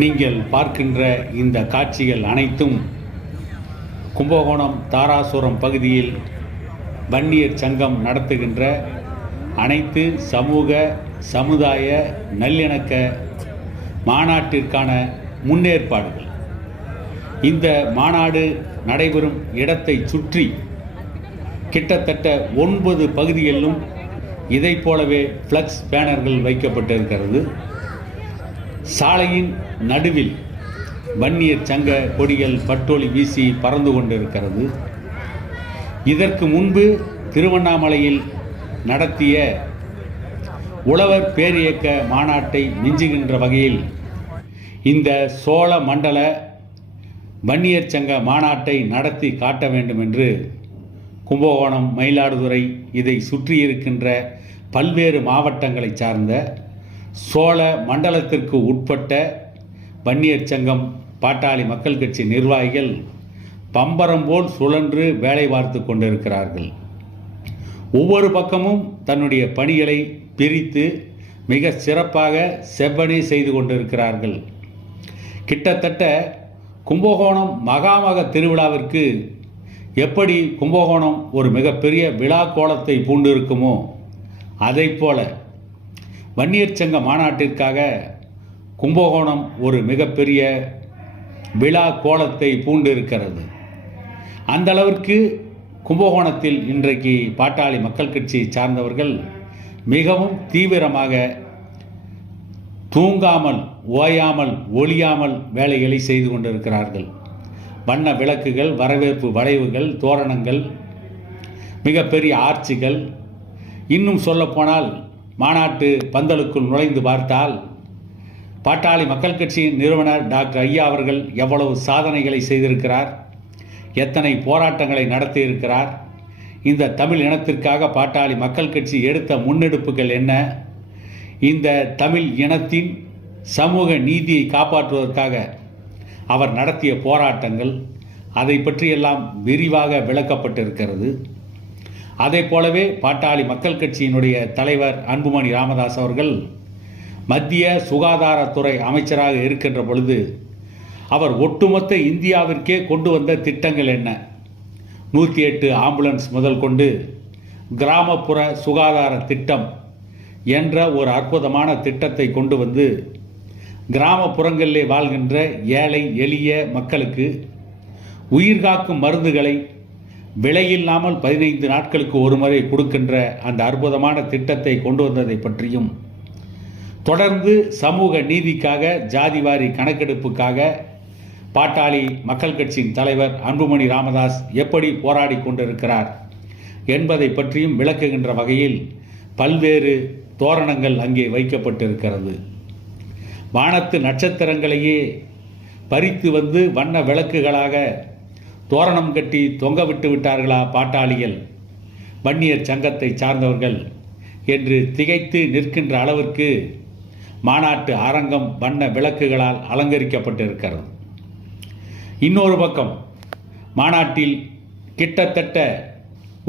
நீங்கள் பார்க்கின்ற இந்த காட்சிகள் அனைத்தும் கும்பகோணம் தாராசுரம் பகுதியில் வன்னியர் சங்கம் நடத்துகின்ற அனைத்து சமூக சமுதாய நல்லிணக்க மாநாட்டிற்கான முன்னேற்பாடுகள். இந்த மாநாடு நடைபெறும் இடத்தை சுற்றி கிட்டத்தட்ட 9 பகுதிகளிலும் இதை போலவே ஃப்ளக்ஸ் பேனர்கள் வைக்கப்பட்டிருக்கிறது. சாலையின் நடுவில் வன்னியர் சங்க கொடிகள் பட்டொலி வீசி பறந்து கொண்டிருக்கிறது. இதற்கு முன்பு திருவண்ணாமலையில் நடத்திய உழவர் பேரியக்க மாநாட்டை மிஞ்சுகின்ற வகையில் இந்த சோழ மண்டல வன்னியர் சங்க மாநாட்டை நடத்தி காட்ட வேண்டும் என்று கும்பகோணம், மயிலாடுதுறை, இதை சுற்றியிருக்கின்ற பல்வேறு மாவட்டங்களை சார்ந்த சோழ மண்டலத்திற்கு உட்பட்ட வன்னியர் சங்கம், பாட்டாளி மக்கள் கட்சி நிர்வாகிகள் பம்பரம் போல் சுழன்று வேலை பார்த்து கொண்டிருக்கிறார்கள். ஒவ்வொரு பக்கமும் தன்னுடைய பணிகளை பிரித்து மிக சிறப்பாக செவ்வனே செய்து கொண்டிருக்கிறார்கள். கிட்டத்தட்ட கும்பகோணம் மகாமக திருவிழாவிற்கு எப்படி கும்பகோணம் ஒரு மிகப்பெரிய விழா கோலத்தை பூண்டிருக்குமோ அதை போல வன்னியர் சங்க மாநாட்டிற்காக கும்பகோணம் ஒரு மிகப்பெரிய விழா கோலத்தை பூண்டிருக்கிறது. அந்த அளவிற்கு கும்பகோணத்தில் இன்றைக்கு பாட்டாளி மக்கள் கட்சியை சார்ந்தவர்கள் மிகவும் தீவிரமாக தூங்காமல் ஓயாமல் ஒளியாமல் வேலைகளை செய்து கொண்டிருக்கிறார்கள். வண்ண விளக்குகள், வரவேற்பு வளைவுகள், தோரணங்கள், மிகப்பெரிய ஆர்ச்சிகள், இன்னும் சொல்லப்போனால் மாநாட்டு பந்தலுக்குள் நுழைந்து பார்த்தால் பாட்டாளி மக்கள் கட்சியின் நிறுவனர் டாக்டர் ஐயா அவர்கள் எவ்வளவு சாதனைகளை செய்திருக்கிறார், எத்தனை போராட்டங்களை நடத்தியிருக்கிறார், இந்த தமிழ் இனத்திற்காக பாட்டாளி மக்கள் கட்சி எடுத்த முன்னெடுப்புகள் என்ன, இந்த தமிழ் இனத்தின் சமூக நீதியை காப்பாற்றுவதற்காக அவர் நடத்திய போராட்டங்கள், அதை பற்றியெல்லாம் விரிவாக விளக்கப்பட்டிருக்கிறது. அதே போலவே பாட்டாளி மக்கள் கட்சியினுடைய தலைவர் அன்புமணி ராமதாஸ் அவர்கள் மத்திய சுகாதாரத்துறை அமைச்சராக இருக்கின்ற பொழுது அவர் ஒட்டுமொத்த இந்தியாவிற்கே கொண்டு வந்த திட்டங்கள் என்ன, 108 ஆம்புலன்ஸ் முதல் கொண்டு கிராமப்புற சுகாதார திட்டம் என்ற ஒரு அற்புதமான திட்டத்தை கொண்டு வந்து கிராமப்புறங்களிலே வாழ்கின்ற ஏழை எளிய மக்களுக்கு உயிர்காக்கும் மருந்துகளை விலையில்லாமல் 15 நாட்களுக்கு ஒரு முறை கொடுக்கின்ற அந்த அற்புதமான திட்டத்தை கொண்டு வந்ததை பற்றியும், தொடர்ந்து சமூக நீதிக்காக, ஜாதிவாரி கணக்கெடுப்புக்காக பாட்டாளி மக்கள் கட்சியின் தலைவர் அன்புமணி ராமதாஸ் எப்படி போராடி கொண்டிருக்கிறார் என்பதை பற்றியும் விளக்குகின்ற வகையில் பல்வேறு தோரணங்கள் அங்கே வைக்கப்பட்டிருக்கிறது. வானத்து நட்சத்திரங்களையே பறித்து வந்து வண்ண விளக்குகளாக தோரணம் கட்டி தொங்க விட்டு விட்டார்களா பாட்டாளிகள், வன்னியர் சங்கத்தை சார்ந்தவர்கள் என்று திகைத்து நிற்கின்ற அளவிற்கு மாநாட்டு அரங்கம் வண்ண விளக்குகளால் அலங்கரிக்கப்பட்டிருக்கிறது. இன்னொரு பக்கம் மாநாட்டில் கிட்டத்தட்ட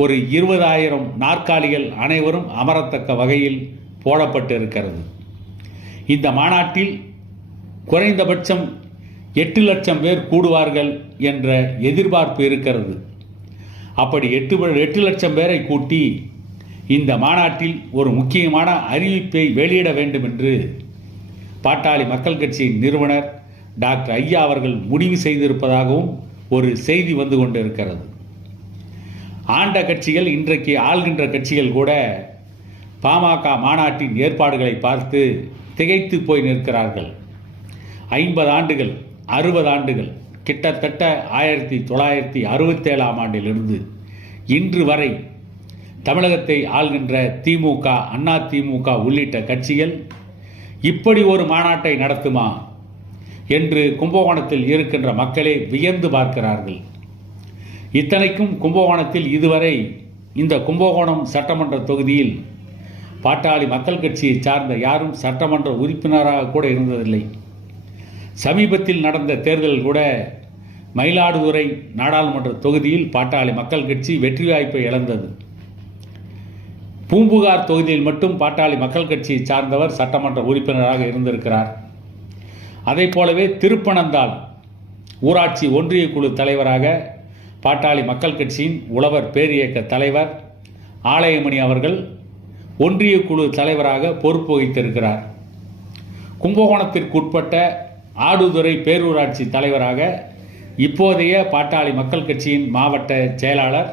ஒரு 20,000 நாற்காலிகள் அனைவரும் அமரத்தக்க வகையில் போடப்பட்டிருக்கிறது. இந்த மாநாட்டில் குறைந்தபட்சம் 8 லட்சம் பேர் கூடுவார்கள் என்ற எதிர்பார்ப்பு இருக்கிறது. அப்படி 8 லட்சம் பேரை கூட்டி இந்த மாநாட்டில் ஒரு முக்கியமான அறிவிப்பை வெளியிட வேண்டும் என்று பாட்டாளி மக்கள் கட்சியின் நிறுவனர் டாக்டர் ஐயா அவர்கள் முடிவு செய்திருப்பதாகவும் ஒரு செய்தி வந்து கொண்டிருக்கிறது. ஆண்ட கட்சிகள், இன்றைக்கு ஆள்கின்ற கட்சிகள் கூட பாமக மாநாட்டின் ஏற்பாடுகளை பார்த்து திகைத்து போய் நிற்கிறார்கள். 50 ஆண்டுகள், 60 ஆண்டுகள், கிட்டத்தட்ட 1967ஆம் ஆண்டிலிருந்து இன்று வரை தமிழகத்தை ஆள்கின்ற திமுக, அண்ணா திமுக உள்ளிட்ட கட்சிகள் இப்படி ஒரு மாநாட்டை நடத்துமா என்று கும்பகோணத்தில் இருக்கின்ற மக்களே வியந்து பார்க்கிறார்கள். இத்தனைக்கும் கும்பகோணத்தில் இதுவரை இந்த கும்பகோணம் சட்டமன்ற தொகுதியில் பாட்டாளி மக்கள் கட்சியை சார்ந்த யாரும் சட்டமன்ற உறுப்பினராக கூட இருந்ததில்லை. சமீபத்தில் நடந்த தேர்தலில் கூட மயிலாடுதுறை நாடாளுமன்ற தொகுதியில் பாட்டாளி மக்கள் கட்சி வெற்றி வாய்ப்பை இழந்தது. பூம்புகார் தொகுதியில் மட்டும் பாட்டாளி மக்கள் கட்சியை சார்ந்தவர் சட்டமன்ற உறுப்பினராக இருந்திருக்கிறார். அதை போலவே திருப்பனந்தாள் ஊராட்சி ஒன்றிய குழு தலைவராக பாட்டாளி மக்கள் கட்சியின் உழவர் பேரியக்க தலைவர் ஆலயமணி அவர்கள் ஒன்றிய குழு தலைவராக பொறுப்பு வகித்திருக்கிறார். கும்பகோணத்திற்குட்பட்ட ஆடுதுறை பேரூராட்சி தலைவராக இப்போதைய பாட்டாளி மக்கள் கட்சியின் மாவட்ட செயலாளர்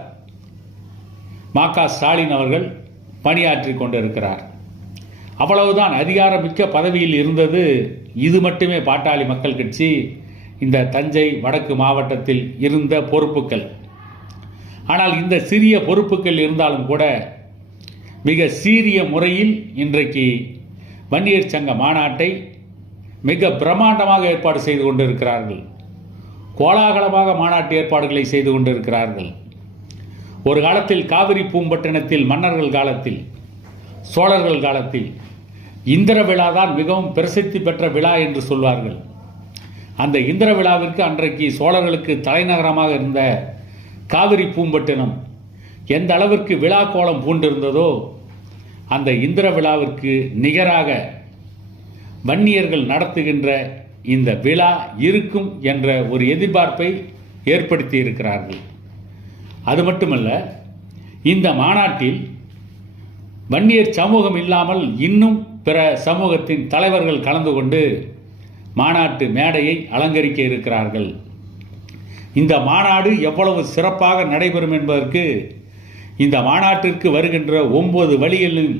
மா.க. ஸ்டாலின் அவர்கள் பணியாற்றி கொண்டிருக்கிறார். அவ்வளவுதான், அதிகாரமிக்க பதவியில் இருந்தது இது மட்டுமே பாட்டாளி மக்கள் கட்சி இந்த தஞ்சை வடக்கு மாவட்டத்தில் இருந்த பொறுப்புகள். ஆனால் இந்த சிறிய பொறுப்புகள் இருந்தாலும் கூட மிக சீரிய முறையில் இன்றைக்கு வன்னியர் சங்க மாநாட்டை மிக பிரம்மாண்டமாக ஏற்பாடு செய்து கொண்டிருக்கிறார்கள். கோலாகலமாக மாநாட்டு ஏற்பாடுகளை செய்து கொண்டிருக்கிறார்கள். ஒரு காலத்தில் காவிரி பூம்பட்டினத்தில் மன்னர்கள் காலத்தில், சோழர்கள் காலத்தில் இந்திர விழா தான் மிகவும் பிரசித்தி பெற்ற விழா என்று சொல்வார்கள். அந்த இந்திர விழாவிற்கு அன்றைக்கு சோழர்களுக்கு தலைநகரமாக இருந்த காவிரி பூம்பட்டினம் எந்த அளவிற்கு விழா கோலம் பூண்டிருந்ததோ அந்த இந்திர விழாவிற்கு நிகராக வன்னியர்கள் நடத்துகின்ற இந்த விழா இருக்கும் என்ற ஒரு எதிர்பார்ப்பை ஏற்படுத்தி இருக்கிறார்கள். அது மட்டுமல்ல, இந்த மாநாட்டில் வன்னியர் சமூகம் இல்லாமல் இன்னும் பிற சமூகத்தின் தலைவர்கள் கலந்து கொண்டு மாநாட்டு மேடையை அலங்கரிக்க இருக்கிறார்கள். இந்த மாநாடு எவ்வளவு சிறப்பாக நடைபெறும் என்பதற்கு இந்த மாநாட்டிற்கு வருகின்ற 9 வழிகளிலும்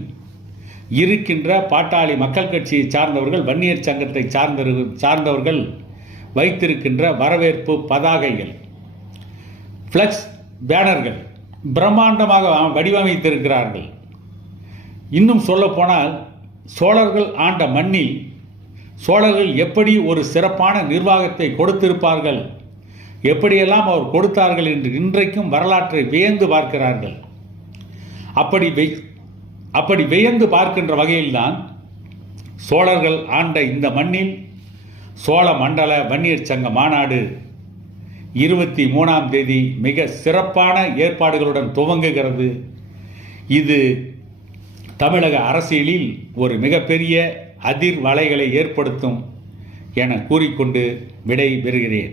இருக்கின்ற பாட்டாளி மக்கள் கட்சியை சார்ந்தவர்கள், வன்னியர் சங்கத்தை சார்ந்தவர்கள் வைத்திருக்கின்ற வரவேற்பு பதாகைகள், ஃப்ளெக்ஸ் பேனர்கள் பிரம்மாண்டமாக வடிவமைத்திருக்கிறார்கள். இன்னும் சொல்லப்போனால் சோழர்கள் ஆண்ட மண்ணில் சோழர்கள் எப்படி ஒரு சிறப்பான நிர்வாகத்தை கொடுத்திருப்பார்கள், எப்படியெல்லாம் அவர் கொடுத்தார்கள் என்று இன்றைக்கும் வரலாற்றை வியந்து பார்க்கிறார்கள். அப்படி வியந்து பார்க்கின்ற வகையில்தான் சோழர்கள் ஆண்ட இந்த மண்ணில் சோழ மண்டல வன்னியர் சங்க மாநாடு 23ஆம் தேதி மிக சிறப்பான ஏற்பாடுகளுடன் துவங்குகிறது. இது தமிழக அரசியலில் ஒரு மிகப்பெரிய அதிர்வலைகளை ஏற்படுத்தும் என கூறிக்கொண்டு விடை பெறுகிறேன்.